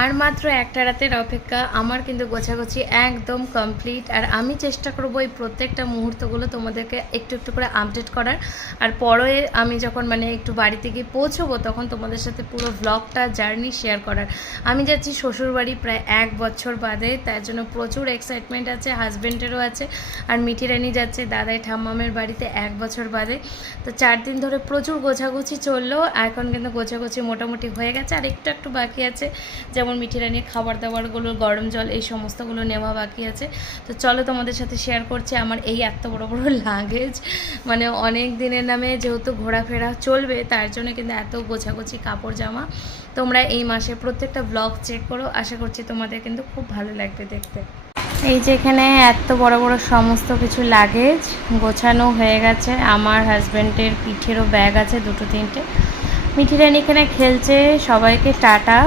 আর মাত্র একটা রাতের অপেক্ষা, আমার কিন্তু গোছাগুছি একদম কমপ্লিট। আর আমি চেষ্টা করবো এই প্রত্যেকটা মুহূর্তগুলো তোমাদেরকে একটু একটু করে আপডেট করার। আর পরে আমি যখন মানে একটু বাড়িতে গিয়ে পৌঁছবো তখন তোমাদের সাথে পুরো ব্লগটা জার্নি শেয়ার করার। আমি যাচ্ছি শ্বশুরবাড়ি প্রায় 1 বছর বাদে, তার জন্য প্রচুর এক্সাইটমেন্ট আছে, হাজব্যান্ডেরও আছে। আর মিঠি রানী যাচ্ছে দাদাই ঠাম্মামের বাড়িতে 1 বছর বাদে। তো 4 দিন ধরে প্রচুর গোছাগুছি চললো, এখন কিন্তু গোছাগুছি মোটামুটি হয়ে গেছে। আর একটু একটু বাকি আছে, যেমন মিঠি রানীর খাবার দাবারগুলো, গরম জল, এই সমস্তগুলো নেওয়া বাকি আছে। তো চলো তোমাদের সাথে শেয়ার করছি আমার এই এত বড় বড় লাগেজ। মানে অনেক দিনের নামে যেহেতু ঘোরাফেরা চলবে, তার জন্য কিন্তু এত গোছাগুছি কাপড় জামা। তোমরা এই মাসে প্রত্যেকটা ব্লগ চেক করো, আশা করছি তোমাদের কিন্তু খুব ভালো লাগবে দেখতে। এই যে এখানে এত বড় বড় সমস্ত কিছু লাগেজ গোছানো হয়ে গেছে। আমার হাজব্যান্ডের পিঠেরও ব্যাগ আছে 2-3টে। মিঠি রানী এখানে খেলছে। সবাইকে টাটা।